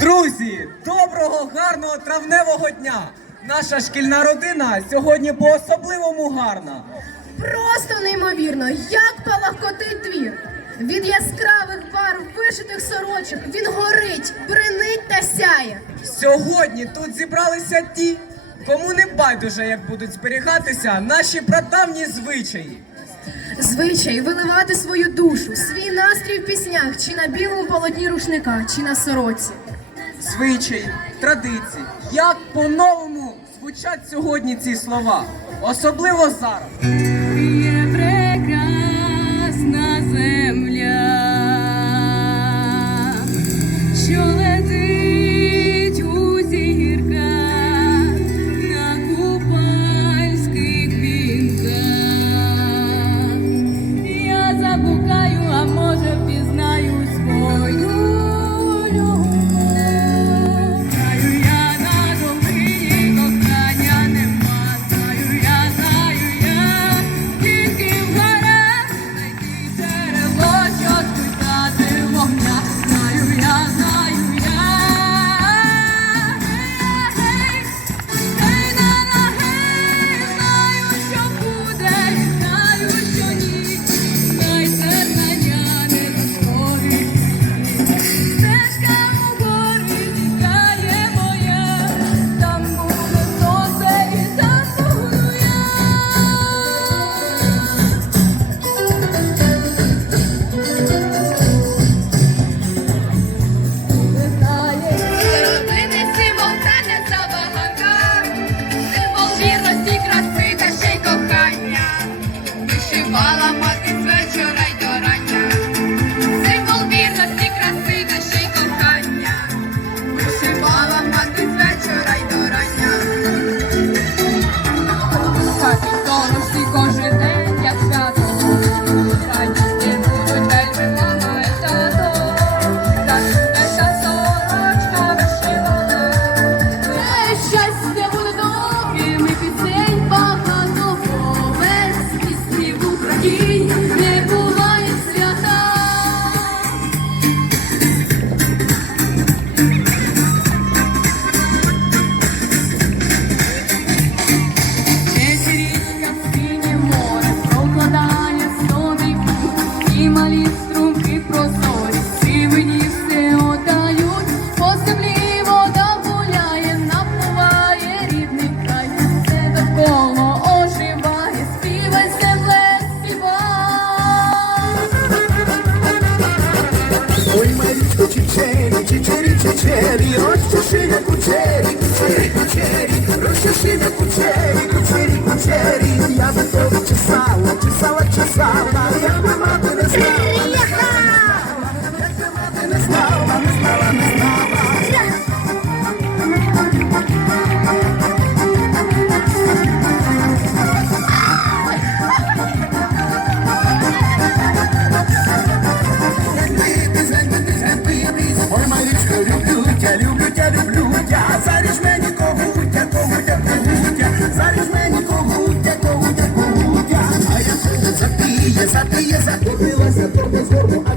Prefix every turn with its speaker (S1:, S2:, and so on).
S1: Друзі, доброго, гарного травневого дня! Наша шкільна родина сьогодні по-особливому гарна.
S2: Просто неймовірно, як палахкотить двір. Від яскравих барв вишитих сорочок він горить, бринить та сяє.
S1: Сьогодні тут зібралися ті, Кому не байдуже, як будуть зберігатися наші прадавні звичаї.
S2: Звичай виливати свою душу, свій настрій в піснях, чи на білому полотні рушника, чи на сороці.
S1: Звичай, традиції. Як по-новому звучать сьогодні ці слова, особливо зараз.
S3: Є прекрасна земля. що
S4: heavy on
S3: Porque vas a por